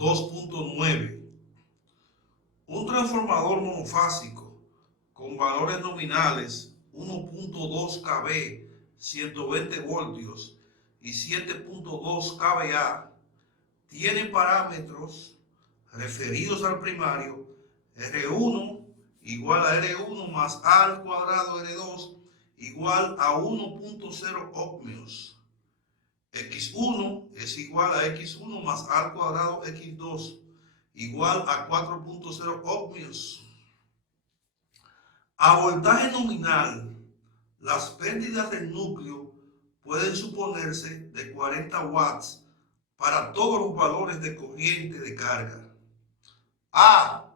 2.9. Un transformador monofásico con valores nominales 1.2 kV, 120 voltios y 7.2 kVA tiene parámetros referidos al primario R1 igual a R1 más A al cuadrado R2 igual a 1.0 ohmios. X1 es igual a X1 más A al cuadrado X2 igual a 4.0 ohmios. A voltaje nominal, las pérdidas del núcleo pueden suponerse de 40 watts para todos los valores de corriente de carga. A.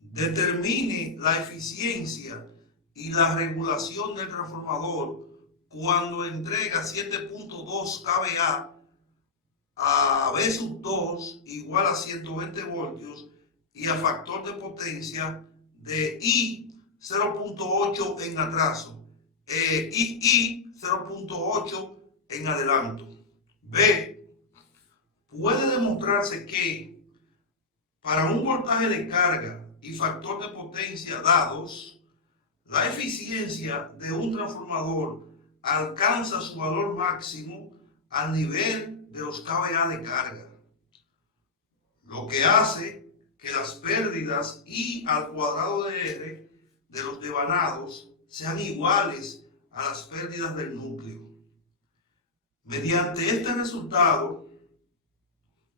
Determine la eficiencia y la regulación del transformador cuando entrega 7.2 kVA a V sub 2 igual a 120 voltios y a factor de potencia de I 0.8 en atraso y I 0.8 en adelanto. B. Puede demostrarse que para un voltaje de carga y factor de potencia dados, la eficiencia de un transformador alcanza su valor máximo al nivel de los kVA de carga, lo que hace que las pérdidas I al cuadrado de R de los devanados sean iguales a las pérdidas del núcleo. Mediante este resultado,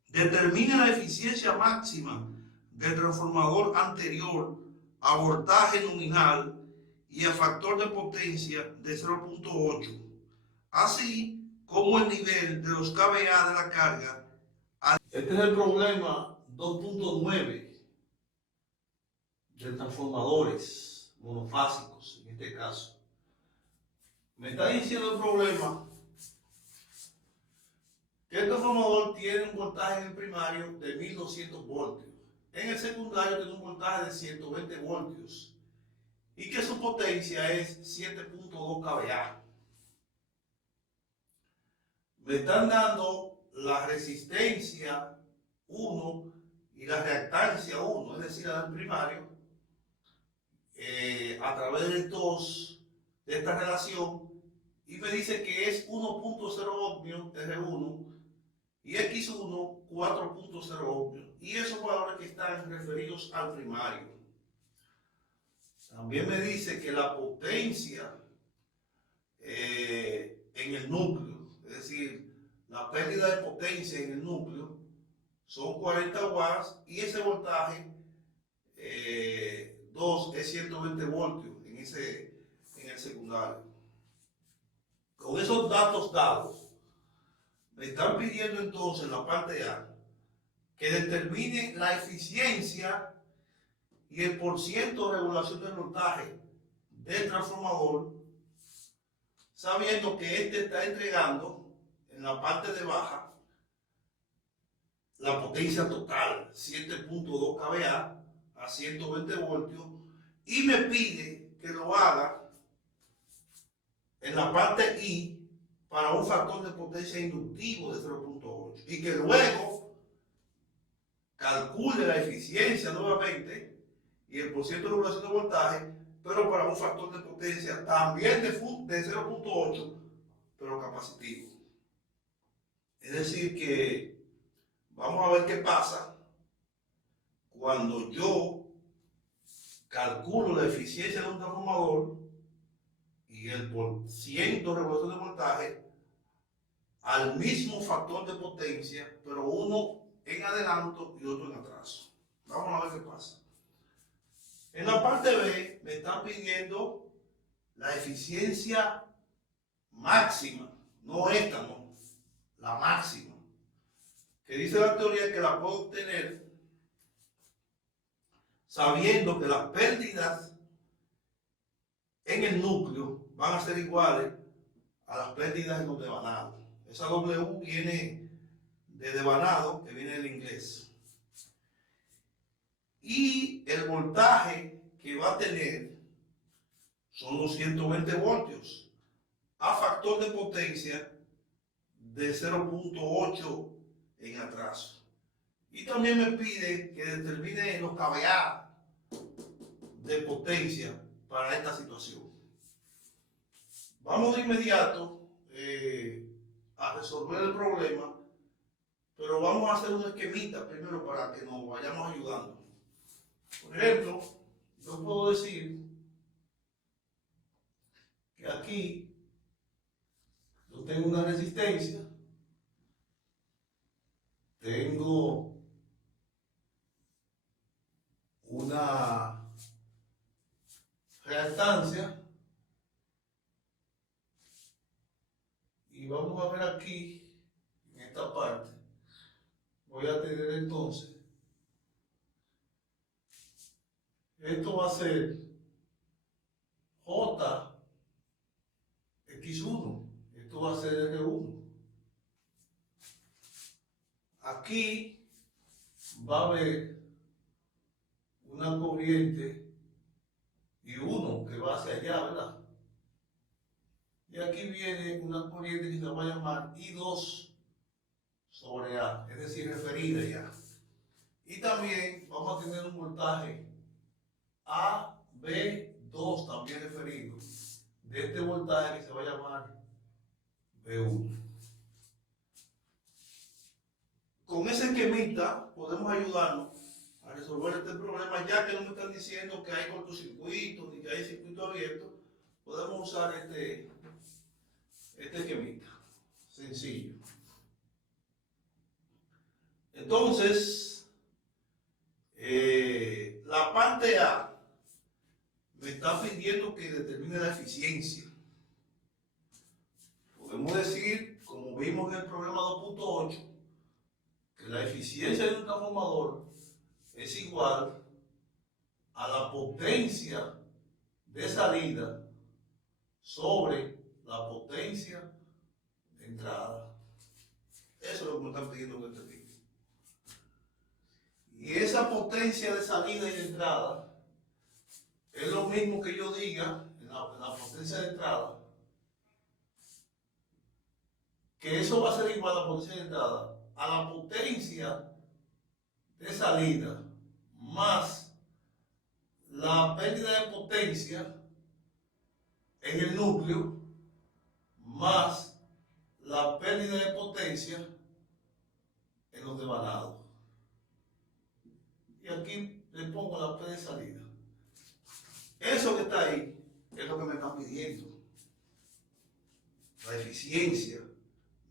determina la eficiencia máxima del transformador anterior a voltaje nominal y a factor de potencia de 0.8, así como el nivel de los kVA de la carga. Este es el problema 2.9 de transformadores monofásicos, en este caso. Me está diciendo el problema que el transformador tiene un voltaje en el primario de 1200 voltios. En el secundario tiene un voltaje de 120 voltios y que su potencia es 7.2 kVA. Me están dando la resistencia 1 y la reactancia 1, es decir, la del primario, a través de esta relación, y me dice que es 1.0 ohmios R1 y X1 4.0 ohmios, y esos valores que están referidos al primario. También me dice que la potencia en el núcleo, es decir, la pérdida de potencia en el núcleo son 40 watts y ese voltaje 2 es 120 voltios en el secundario. Con esos datos dados, me están pidiendo entonces en la parte A que determine la eficiencia y el porciento de regulación del voltaje del transformador, sabiendo que este está entregando en la parte de baja la potencia total, 7.2 kVA a 120 voltios, y me pide que lo haga en la parte I para un factor de potencia inductivo de 0.8 y que luego calcule la eficiencia nuevamente y el porciento de regulación de voltaje, pero para un factor de potencia también de 0.8, pero capacitivo. Es decir que vamos a ver qué pasa cuando yo calculo la eficiencia de un transformador y el porciento de regulación de voltaje al mismo factor de potencia, pero uno en adelanto y otro en atraso. Vamos a ver qué pasa. En la parte B me están pidiendo la eficiencia máxima, no esta, no, la máxima, que dice la teoría que la puedo obtener sabiendo que las pérdidas en el núcleo van a ser iguales a las pérdidas en los devanados. Esa W viene de devanado, que viene del inglés. Y el voltaje que va a tener son los 120 voltios a factor de potencia de 0.8 en atraso. Y también me pide que determine los kVA de potencia para esta situación. Vamos de inmediato a resolver el problema, pero vamos a hacer una esquemita primero para que nos vayamos ayudando. Por ejemplo, yo puedo decir que aquí yo tengo una resistencia, tengo una reactancia, y vamos a ver aquí, en esta parte, voy a tener entonces, esto va a ser JX1, esto va a ser R1. Aquí va a haber una corriente I1 que va hacia allá, ¿verdad? Y aquí viene una corriente que se va a llamar I2 sobre A, es decir, referida ya. Y también vamos a tener un voltaje AB2 también referido de este voltaje que se va a llamar B1. Con ese esquemita podemos ayudarnos a resolver este problema, ya que no me están diciendo que hay cortocircuito ni que hay circuito abierto. Podemos usar este esquemita sencillo. Entonces, la parte A me está pidiendo que determine la eficiencia. Podemos decir, como vimos en el problema 2.8, que la eficiencia de un transformador es igual a la potencia de salida sobre la potencia de entrada. Eso es lo que me están pidiendo que entendí. Y esa potencia de salida y de entrada es lo mismo que yo diga en la potencia de entrada, que eso va a ser igual a la potencia de entrada a la potencia de salida más la pérdida de potencia en el núcleo más la pérdida de potencia en los devanados. Y aquí le pongo la P de salida. Eso que está ahí es lo que me están pidiendo. La eficiencia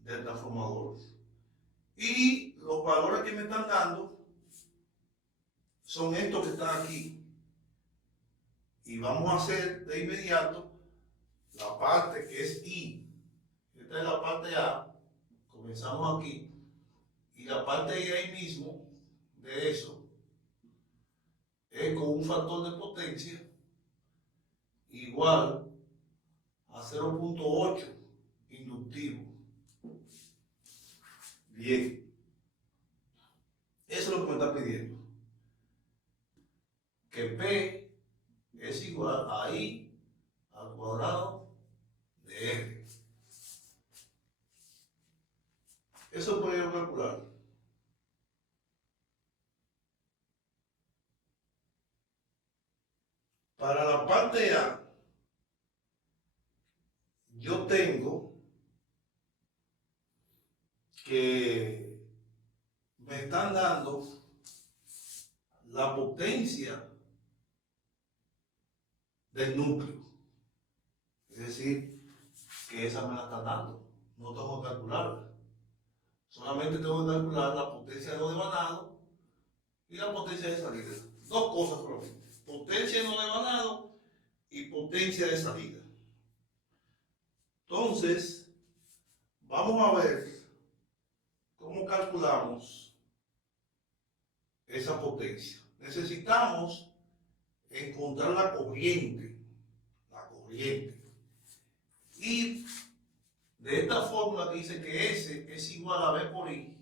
del transformador. Y los valores que me están dando son estos que están aquí. Y vamos a hacer de inmediato la parte que es I. Esta es la parte A. Comenzamos aquí. Y la parte I ahí mismo, de eso, es con un factor de potencia igual a 0.8 inductivo. Bien. Eso es lo que me está pidiendo. Que P es igual a I al cuadrado de R. Eso puedo calcular. Para la parte A, yo tengo que me están dando la potencia del núcleo. Es decir, que esa me la están dando. No tengo que calcularla. Solamente tengo que calcular la potencia de los devanados y la potencia de salida. Dos cosas solamente. Potencia de los devanados y potencia de salida. Entonces, vamos a ver cómo calculamos esa potencia. Necesitamos encontrar la corriente. Y de esta fórmula que dice que S es igual a B por I,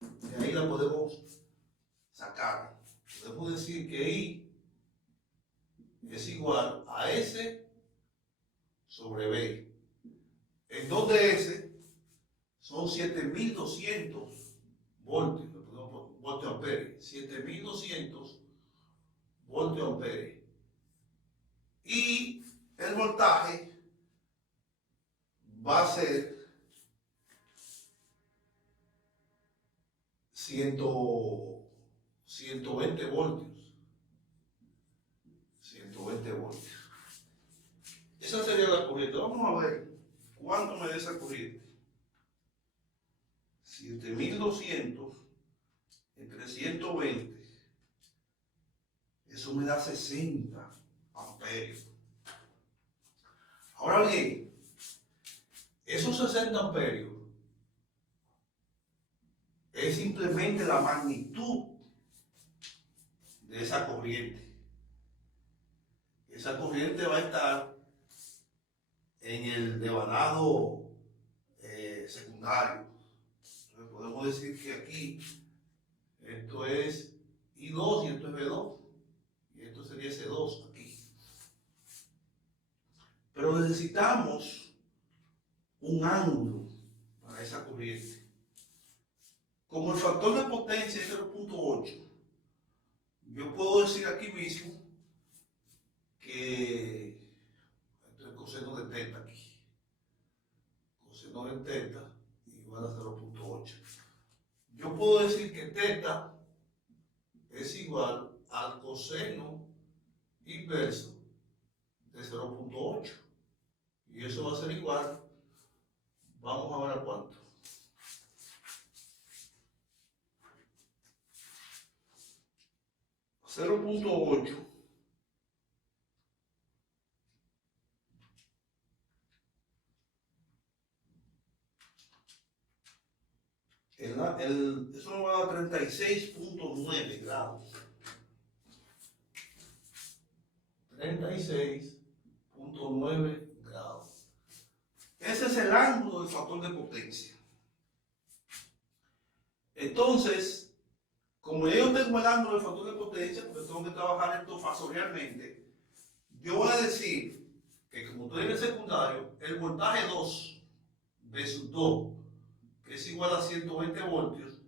de ahí la podemos sacar. Podemos decir que I es igual a S sobre B, en donde S son 7200 voltios, le podemos voltioamperes, 7200 voltioamperes. Y el voltaje va a ser 120 voltios. 120 voltios. Esa sería la corriente. Vamos a ver cuánto me da esa corriente. 7200 entre 120. Eso me da 60 amperios. Ahora bien, esos 60 amperios es simplemente la magnitud de esa corriente. Esa corriente va a estar en el devanado secundario. Entonces podemos decir que aquí esto es I2 y esto es B2. Y esto sería C2 aquí. Pero necesitamos un ángulo para esa corriente. Como el factor de potencia es 0.8, yo puedo decir aquí mismo que esto es coseno de teta aquí. Coseno de teta igual a 0.8. Yo puedo decir que teta es igual al coseno inverso de 0.8. Y eso va a ser igual, vamos a ver a cuánto. .8 eso me va a dar 36.9 grados. 36.9 grados. Ese es el ángulo del factor de potencia. Entonces, como yo tengo el ángulo del factor de potencia, porque tengo que trabajar esto fasorialmente, yo voy a decir que como estoy en el secundario, el voltaje 2 versus 2, que es igual a 120 voltios,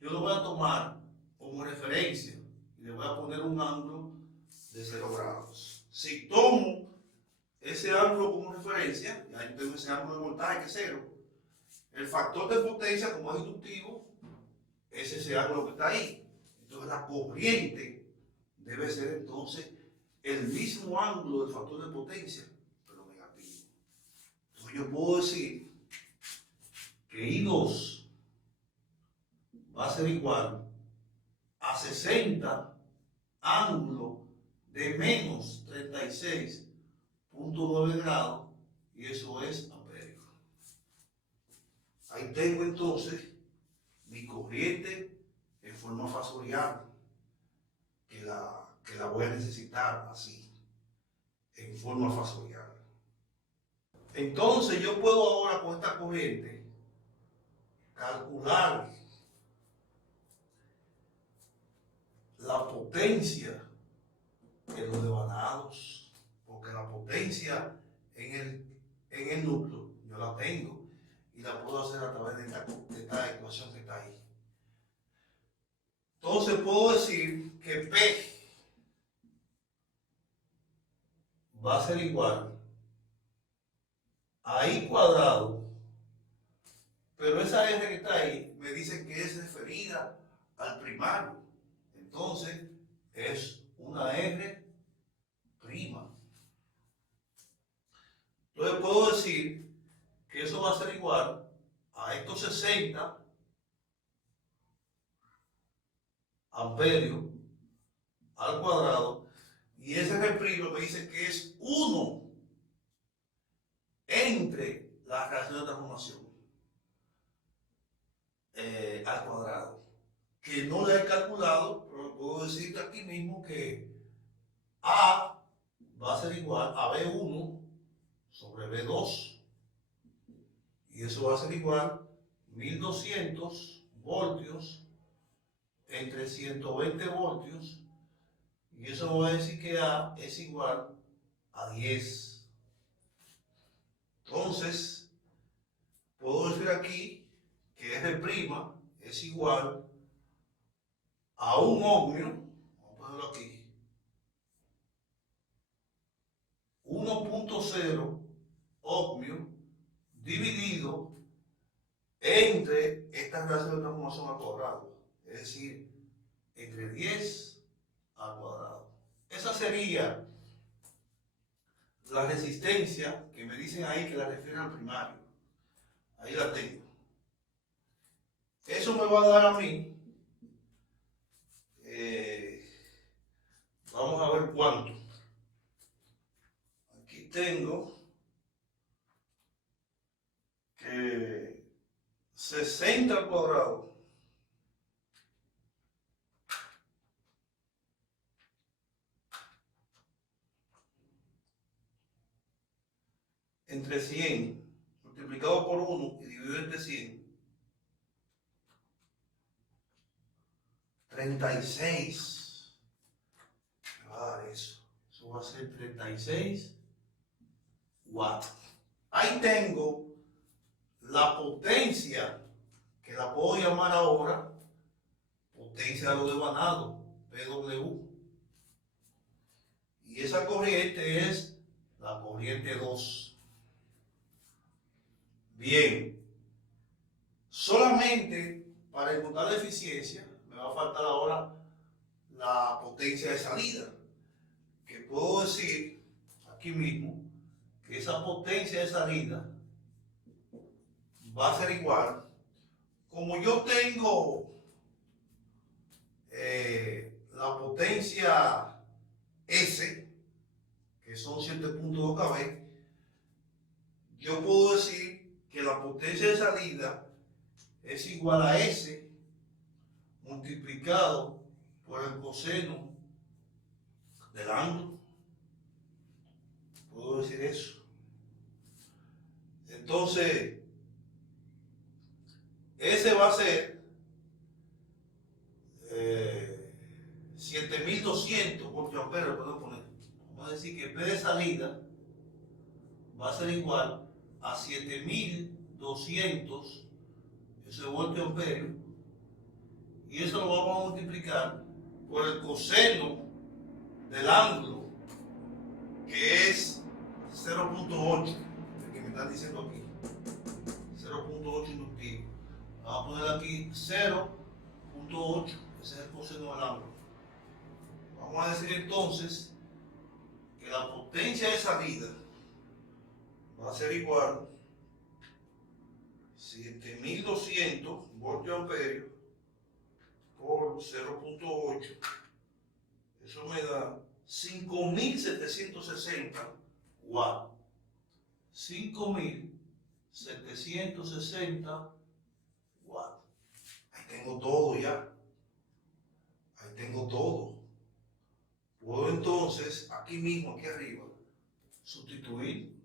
yo lo voy a tomar como referencia y le voy a poner un ángulo de 0 grados. Si tomo ese ángulo como referencia, ya yo tengo ese ángulo de voltaje que es 0, el factor de potencia como es inductivo, es ese ángulo que está ahí. Entonces la corriente debe ser entonces el mismo ángulo del factor de potencia, pero negativo. Entonces yo puedo decir que I2 va a ser igual a 60 ángulo de menos 36.9 grados, y eso es amperios. Ahí tengo entonces mi corriente en forma fasorial, que la voy a necesitar así, en forma fasorial. Entonces yo puedo ahora con esta corriente calcular la potencia en los devanados, porque la potencia en el núcleo yo la tengo y la puedo hacer a través de esta ecuación que está ahí. Entonces puedo decir que P va a ser igual a I cuadrado, pero esa R que está ahí me dice que es referida al primario. Entonces es una R prima. Entonces puedo decir que eso va a ser igual a estos 60 amperios al cuadrado, y ese R primo me dice que es 1 entre la reacción de transformación al cuadrado, que no la he calculado, pero puedo decirte aquí mismo que A va a ser igual a B1 sobre B2, y eso va a ser igual 1200 voltios entre 120 voltios, y eso me va a decir que A es igual a 10. Entonces, puedo decir aquí que R' es igual 1.0 ohmio dividido entre esta relación de transformación al cuadrado, es decir, entre 10 al cuadrado. Esa sería la resistencia que me dicen ahí que la refieren al primario. Ahí la tengo. Eso me va a dar a mí, vamos a ver cuánto. Aquí tengo que 60 al cuadrado entre 100 multiplicado por 1 y dividido entre 100, 36 me va a dar eso. Eso va a ser 36 watts. Ahí tengo la potencia, que la puedo llamar ahora potencia de lo devanado, PW. Y esa corriente es la corriente 2. Bien, solamente para encontrar la eficiencia me va a faltar ahora la potencia de salida, que puedo decir aquí mismo que esa potencia de salida va a ser igual, como yo tengo la potencia S, que son 7.2 kV, yo puedo decir que la potencia de salida es igual a S multiplicado por el coseno del ángulo. Puedo decir eso. Entonces, ese va a ser 7200 voltios amperes, puedo poner. Vamos a decir que P de salida va a ser igual a 7200 voltios amperes, y eso lo vamos a multiplicar por el coseno del ángulo, que es 0.8, el que me están diciendo aquí, 0.8 inductivo. Vamos a poner aquí 0.8, ese es el coseno del ángulo. Vamos a decir entonces que la potencia de salida va a ser igual a 7200 voltios amperios por 0.8. Eso me da 5760 watts. 5760 watts. Ahí tengo todo ya. Ahí tengo todo. Puedo entonces, aquí mismo, aquí arriba, sustituir.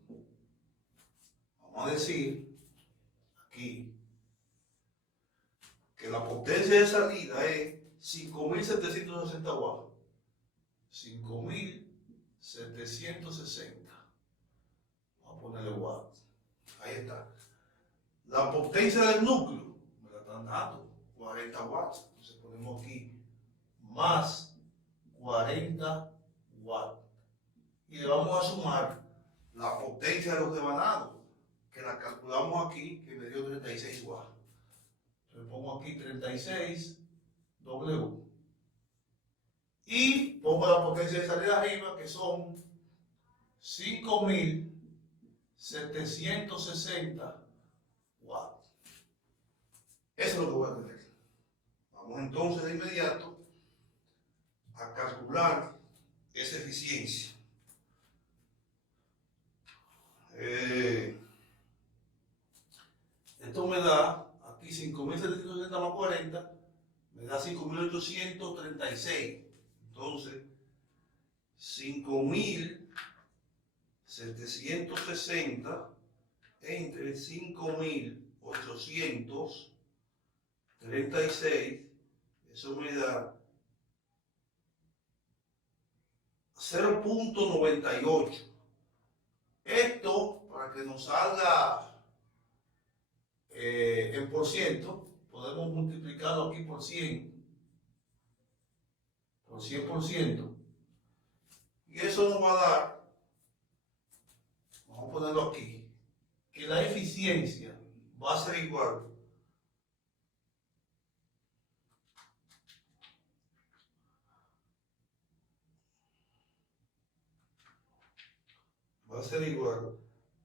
Vamos a decir aquí que la potencia de salida es 5760 watts. 5760. Vamos a ponerle watts. Ahí está. La potencia del núcleo me la están dando, 40 watts. Entonces ponemos aquí más 40 watts. Y le vamos a sumar la potencia de los devanados, que la calculamos aquí, que me dio 36 watts. Entonces pongo aquí 36 W. Y pongo la potencia de salida arriba, que son 5760 watts. Eso es lo que voy a tener. Vamos entonces de inmediato a calcular esa eficiencia. Esto me da aquí 5760 más 40, me da 5836. Entonces, 5760 entre 5836, eso me da 0.98. Esto, para que nos salga en por ciento, podemos multiplicarlo aquí por 100, por 100%, y eso nos va a dar ponerlo aquí, que la eficiencia va a ser igual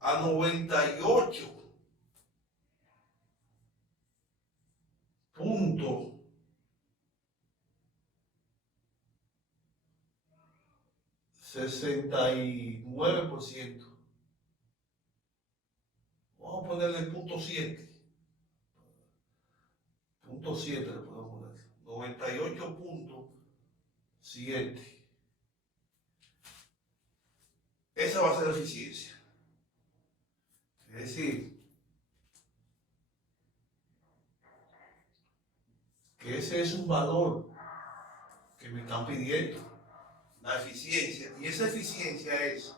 a 98,69%. Vamos a ponerle punto 7. Punto 7 le podemos poner. 98,7. Esa va a ser la eficiencia. Es decir, que ese es un valor que me están pidiendo, la eficiencia. Y esa eficiencia es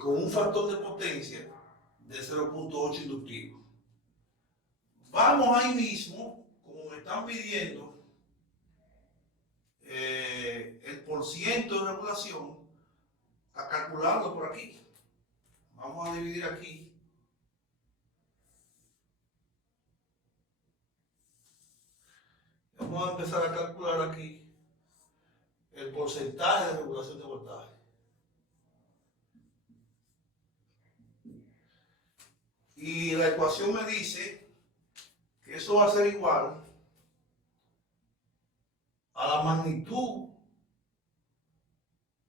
con un factor de potencia de 0,8 inductivo. Vamos ahí mismo, como me están pidiendo, el porciento de regulación, a calcularlo por aquí. Vamos a dividir aquí. Vamos a empezar a calcular aquí el porcentaje de regulación de voltaje. Y la ecuación me dice que eso va a ser igual a la magnitud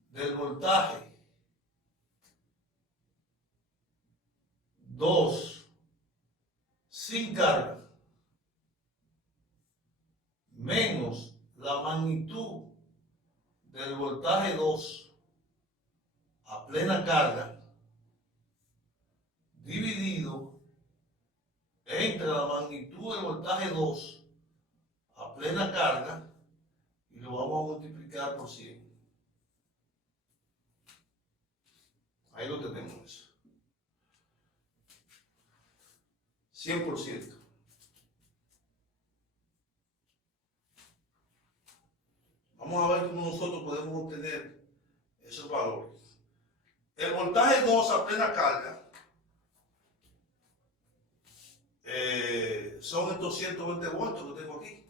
del voltaje 2 sin carga menos la magnitud del voltaje 2 a plena carga dividido entre la magnitud del voltaje 2 a plena carga y lo vamos a multiplicar por 100. Ahí lo tenemos. 100%. Vamos a ver cómo nosotros podemos obtener esos valores. El voltaje 2 a plena carga son estos 120 voltios que tengo aquí.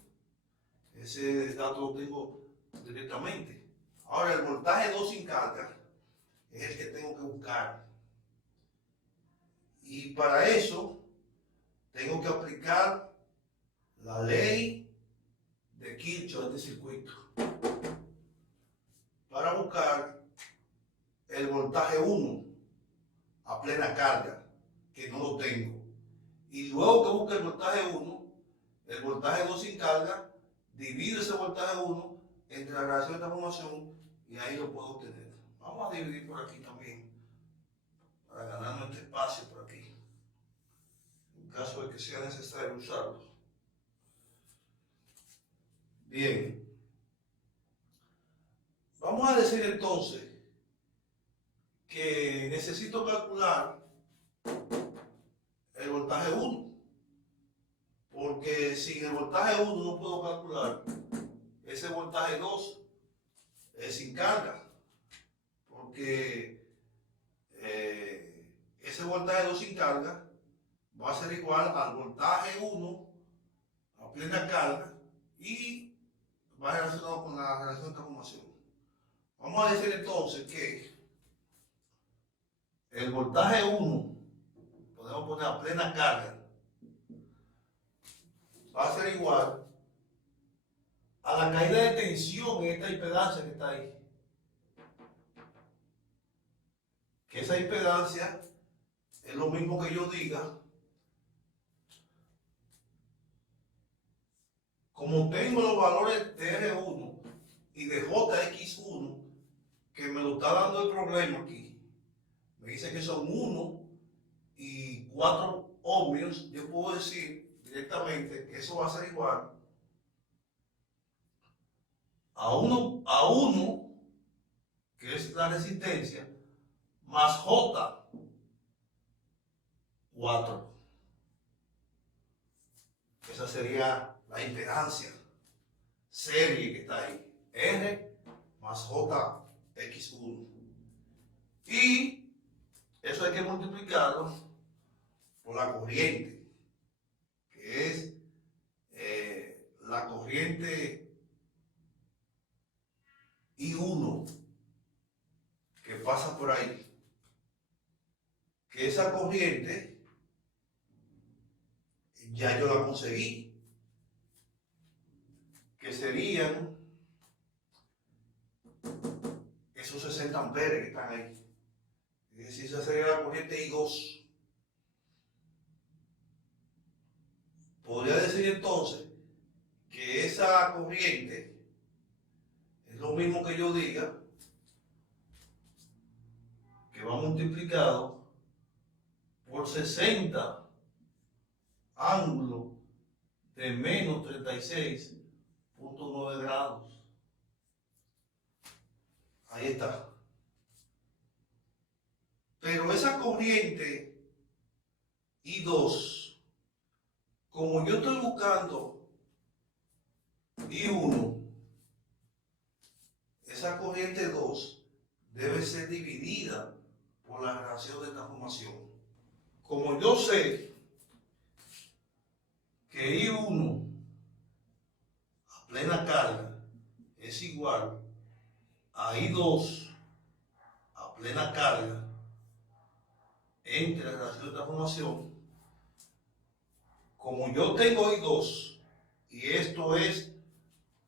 Ese dato lo tengo directamente. Ahora, el voltaje 2 sin carga es el que tengo que buscar. Y para eso tengo que aplicar la ley de Kirchhoff de circuito para buscar el voltaje 1 a plena carga, que no lo tengo. Y luego que busque el voltaje 1, el voltaje 2 sin carga, divido ese voltaje 1 entre la relación de transformación y ahí lo puedo obtener. Vamos a dividir por aquí también, para ganarnos este espacio por aquí, en caso de que sea necesario usarlo. Bien. Vamos a decir entonces que necesito calcular el voltaje 1, porque sin el voltaje 1 no puedo calcular ese voltaje 2 sin carga, porque ese voltaje 2 sin carga va a ser igual al voltaje 1 a plena carga y va relacionado con la relación de transformación. Vamos a decir entonces que el voltaje 1, podemos poner a plena carga, va a ser igual a la caída de tensión en esta impedancia que está ahí. Que esa impedancia es lo mismo que yo diga, como tengo los valores de R1 y de JX1, que me lo está dando el problema aquí, me dice que son 1 y 4 ohmios, yo puedo decir directamente que eso va a ser igual a 1, que es la resistencia, más J, 4. Esa sería la impedancia serie que está ahí. R más JX1. Y eso hay que multiplicarlo por la corriente, que es la corriente I1 que pasa por ahí. Que esa corriente ya yo la conseguí, que serían esos 60 amperes que están ahí. Es decir, esa sería la corriente I2. Podría decir entonces que esa corriente es lo mismo que yo diga que va multiplicado por 60 ángulo de menos 36.9 grados. Ahí está. Pero esa corriente I2, como yo estoy buscando I1, esa corriente 2 debe ser dividida por la relación de transformación. Como yo sé que I1 a plena carga es igual a I2 a plena carga entre la relación de transformación, como yo tengo I2 y esto es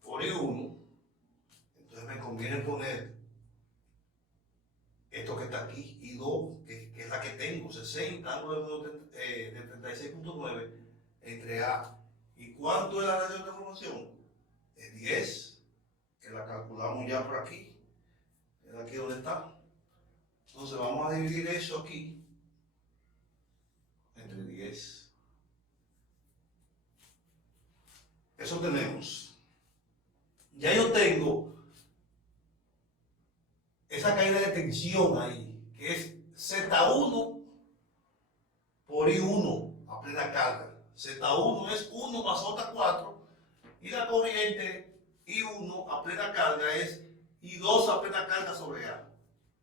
por I1, entonces me conviene poner esto que está aquí, I2, que es la que tengo, 60 ángulo de 36.9 entre A. ¿Y cuánto es la relación de transformación? Es 10, que la calculamos ya por aquí. Es aquí donde está. Entonces vamos a dividir eso aquí entre 10. Eso tenemos. Ya yo tengo esa caída de tensión ahí, que es Z1 por I1 a plena carga. Z1 es 1 más J4 y la corriente I1 a plena carga es I2 a plena carga sobre A.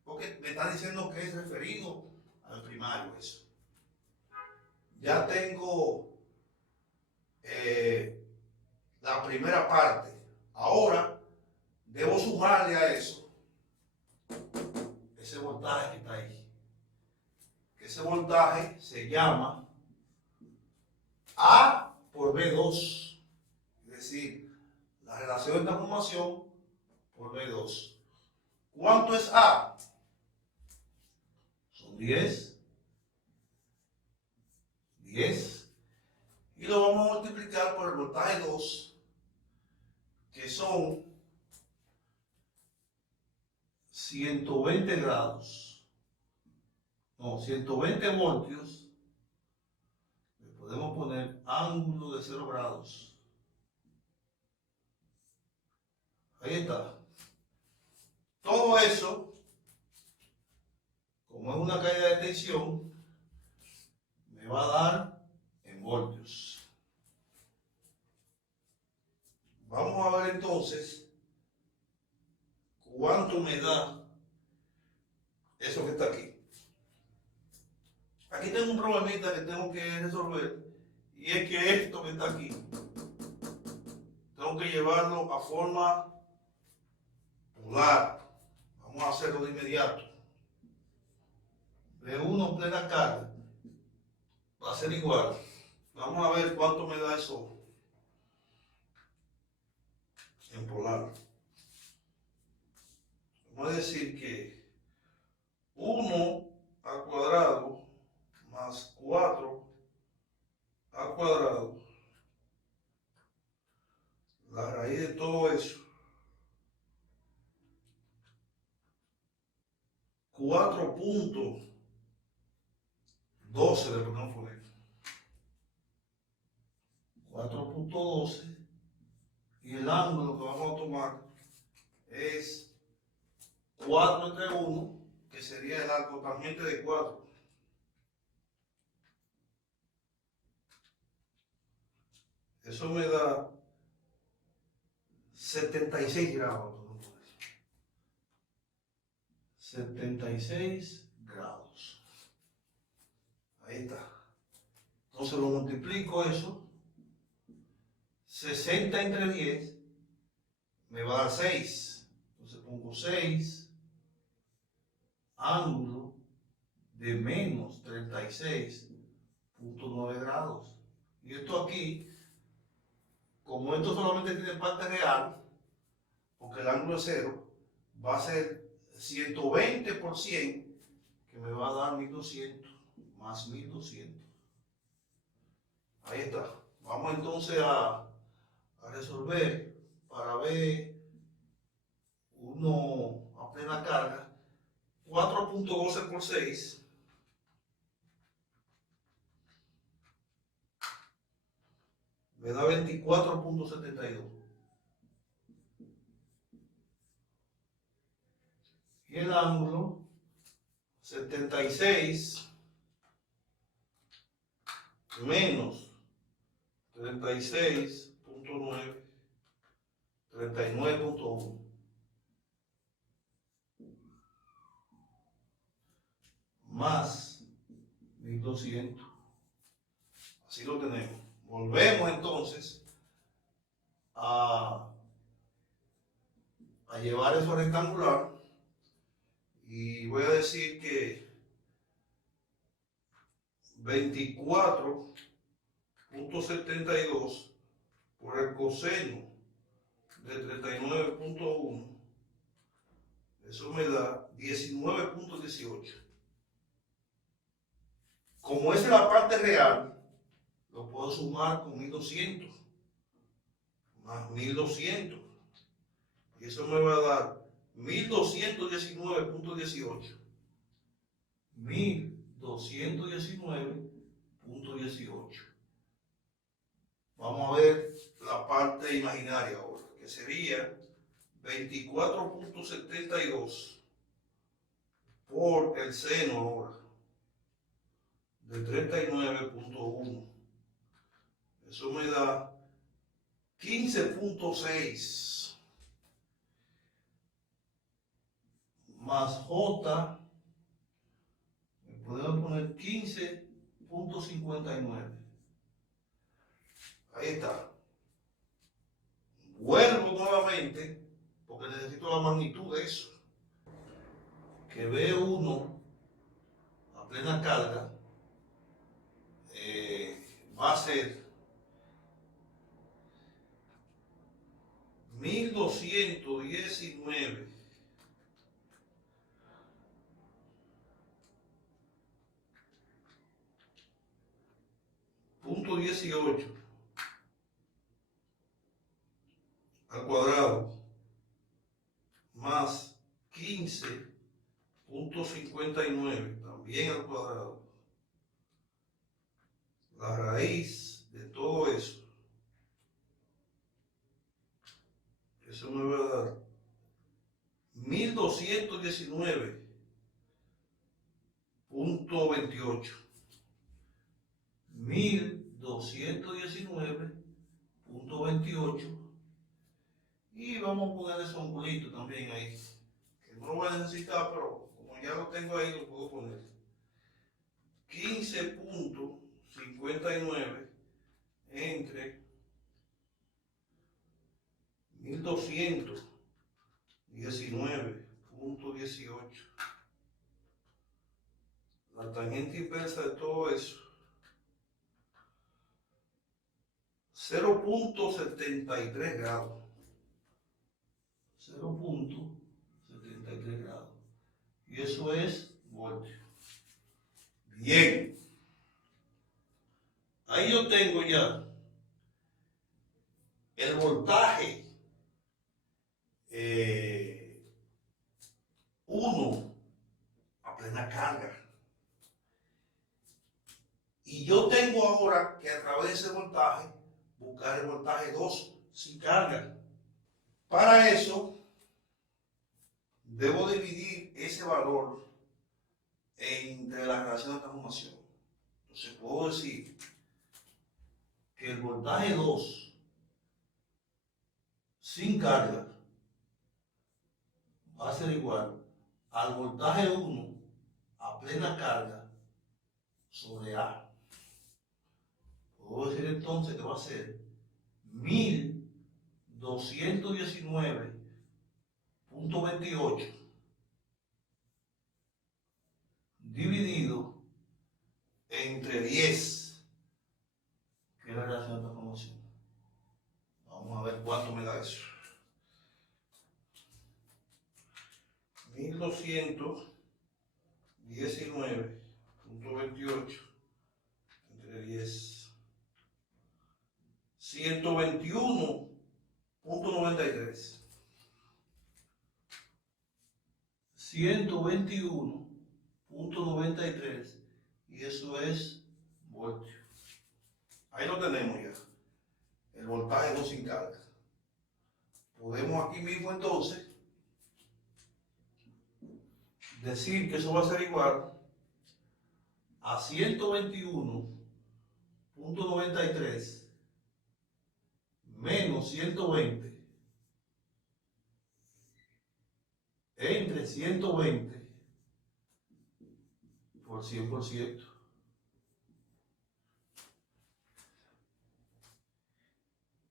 Porque me está diciendo que es referido al primario eso. Ya tengo la primera parte. Ahora debo sumarle a eso ese voltaje que está ahí. Ese voltaje se llama A por B2. Es decir, la relación de transformación por B2. ¿Cuánto es A? Son 10. 10. Y lo vamos a multiplicar por el voltaje 2, que son 120 grados. No, 120 voltios. Le podemos poner ángulo de 0 grados. Ahí está. Todo eso, como es una caída de tensión, me va a dar en voltios. Vamos a ver entonces cuánto me da eso que está aquí. Aquí tengo un problemita que tengo que resolver, y es que esto que está aquí tengo que llevarlo a forma polar. Vamos a hacerlo de inmediato. B1 plena carga va a ser igual. Vamos a ver cuánto me da eso en polar. Vamos a decir que 1 al cuadrado más 4 al cuadrado, la raíz de todo eso, 4.12 le podemos poner. 4.12, y el ángulo que vamos a tomar es 4 entre 1, que sería el arco tangente de 4. Eso me da 76 grados. 76 grados. Ahí está. Entonces lo multiplico eso. 60 entre 10 me va a dar 6. Entonces pongo 6, ángulo de menos 36.9 grados. Y esto aquí, como esto solamente tiene parte real, porque el ángulo es 0, va a ser 120 por 100, que me va a dar 1200 más 1200. Ahí está. Vamos entonces a resolver para ver uno a plena carga. 4.12 por 6 me da 24.72. Y el ángulo 76 menos 36.9, 39.1 más 1200. Así lo tenemos. Volvemos entonces a llevar eso rectangular y voy a decir que 24.72 por el coseno de 39.1, eso me da 19.18. Como esa es la parte real, lo puedo sumar con 1200 más 1200 y eso me va a dar 1219.18. 1219.18. Vamos a ver la parte imaginaria ahora, que sería 24.72 por el seno ahora de 39.1. Eso me da 15.6 más J, podemos poner 15.59. Ahí está. Vuelvo nuevamente, porque necesito la magnitud de eso. Que B1 a plena carga va a ser 1219.18 al cuadrado más 15.59 también al cuadrado, la raíz de todo eso, eso me va a dar 1219.28. 1219.28 y vamos a poner ese ungulito también ahí, que no lo voy a necesitar, pero como ya lo tengo ahí lo puedo poner. 15.59 entre 1219.18. La tangente inversa de todo eso, 0.73 grados. 0.73 grados. Y eso es voltio. Bien. Ahí yo tengo ya el voltaje 1 a plena carga. Y yo tengo ahora que a través de ese voltaje buscar el voltaje 2 sin carga. Para eso debo dividir ese valor entre la relación de transformación. Entonces puedo decir que el voltaje 2 sin carga va a ser igual al voltaje 1 a plena carga sobre A. Puedo decir entonces que va a ser 1219.28 dividido entre 10, que es la relación de transformación. Vamos a ver cuánto me da eso. 1219.28 entre 10. 121.93. 121.93. Y eso es voltio. Ahí lo tenemos ya. El voltaje no sin carga. Podemos aquí mismo entonces decir que eso va a ser igual a 121.93 menos 120 entre 120 por 100%.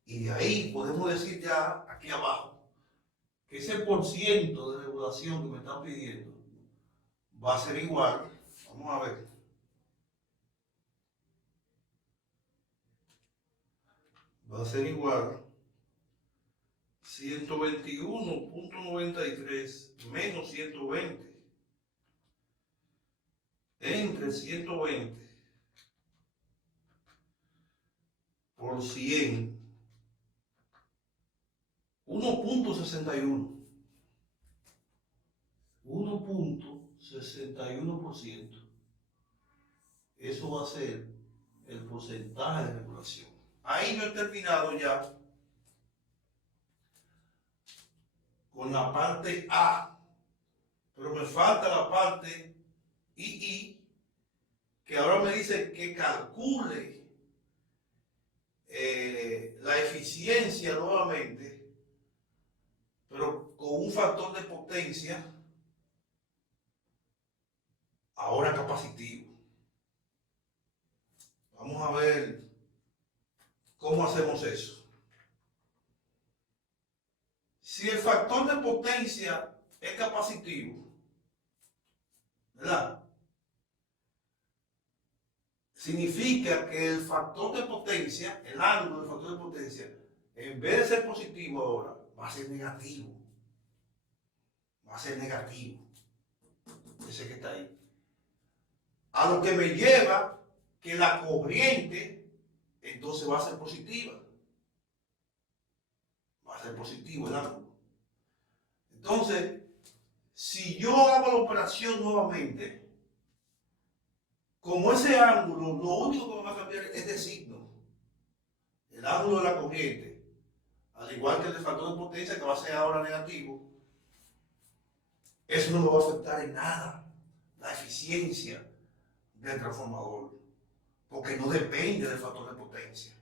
Y de ahí podemos decir ya aquí abajo que ese porciento de regulación que me están pidiendo va a ser igual, vamos a ver, va a ser igual 121.93 menos 120 entre 120 por 100, 1.61. 1.61%. Eso va a ser el porcentaje de regulación. Ahí no he terminado ya con la parte A, pero me falta la parte II, que ahora me dice que calcule la eficiencia nuevamente, pero con un factor de potencia ahora capacitivo. Vamos a ver cómo hacemos eso. Si el factor de potencia es capacitivo, ¿verdad? Significa que el factor de potencia, el ángulo del factor de potencia, en vez de ser positivo ahora, va a ser negativo. Va a ser negativo. Ese que está ahí. A lo que me lleva que la corriente entonces va a ser positiva. Va a ser positivo el ángulo. Entonces, si yo hago la operación nuevamente, como ese ángulo, lo único que va a cambiar es de signo. El ángulo de la corriente, al igual que el factor de potencia que va a ser ahora negativo, eso no me va a afectar en nada la eficiencia del transformador, porque no depende del factor de potencia.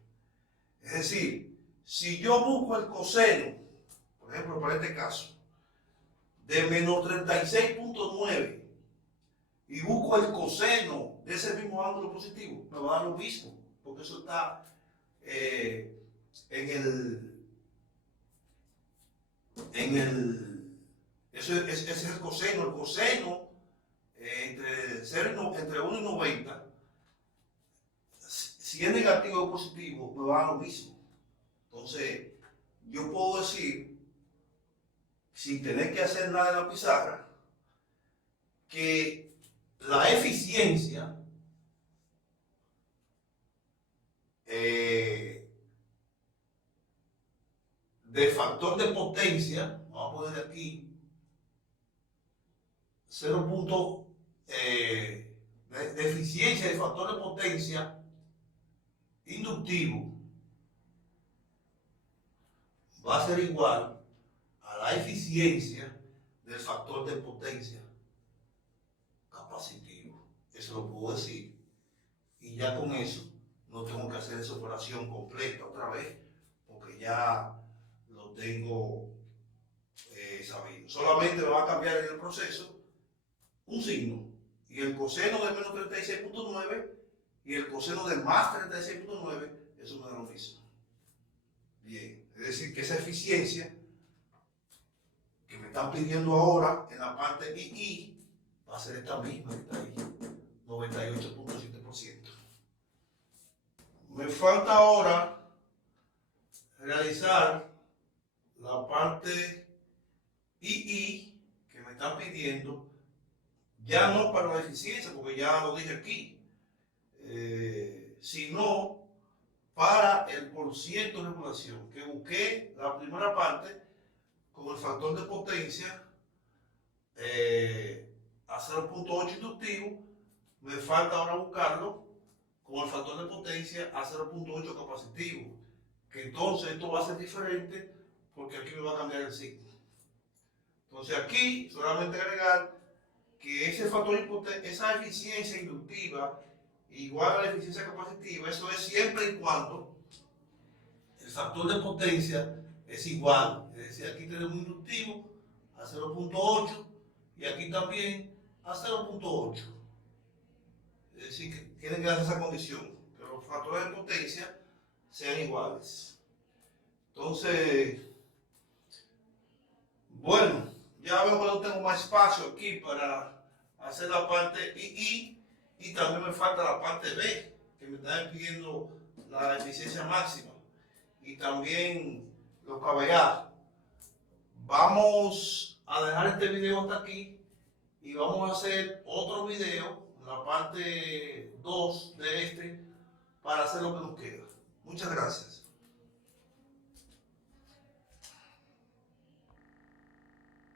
Es decir, si yo busco el coseno, por ejemplo, para este caso, de menos 36.9 y busco el coseno de ese mismo ángulo positivo, me va a dar lo mismo, porque eso está ese es el coseno. El coseno entre 1 y 90, si es negativo o positivo, me va a dar lo mismo. Entonces, yo puedo decir, sin tener que hacer nada en la pizarra, que la eficiencia del factor de potencia, vamos a poner aquí 0. De eficiencia del factor de potencia inductivo va a ser igual a la eficiencia del factor de potencia capacitivo. Eso lo puedo decir. Y ya con eso no tengo que hacer esa operación completa otra vez, porque ya lo tengo sabido. Solamente me va a cambiar en el proceso un signo. Y el coseno de menos 36.9 y el coseno de más 36.9, eso me da lo mismo. Bien, es decir, que esa eficiencia que me están pidiendo ahora en la parte II va a ser esta misma que está ahí, 98.7%. Me falta ahora realizar la parte II que me están pidiendo, ya no para la eficiencia, porque ya lo dije aquí, sino para el porciento de regulación, que busqué la primera parte con el factor de potencia a 0.8 inductivo. Me falta ahora buscarlo con el factor de potencia a 0.8 capacitivo, que entonces esto va a ser diferente porque aquí me va a cambiar el signo. Entonces aquí solamente agregar que ese factor de potencia, esa eficiencia inductiva igual a la eficiencia capacitiva, eso es siempre y cuando el factor de potencia es igual. Es decir, aquí tenemos un inductivo a 0.8 y aquí también a 0.8. Es decir, que tienen que darse esa condición, que los factores de potencia sean iguales. Entonces, bueno, ya veo que no tengo más espacio aquí para hacer la parte II y también me falta la parte B, que me están pidiendo la eficiencia máxima y también los KVA. Vamos a dejar este video hasta aquí y vamos a hacer otro video, la parte 2 de este, para hacer lo que nos queda. Muchas gracias.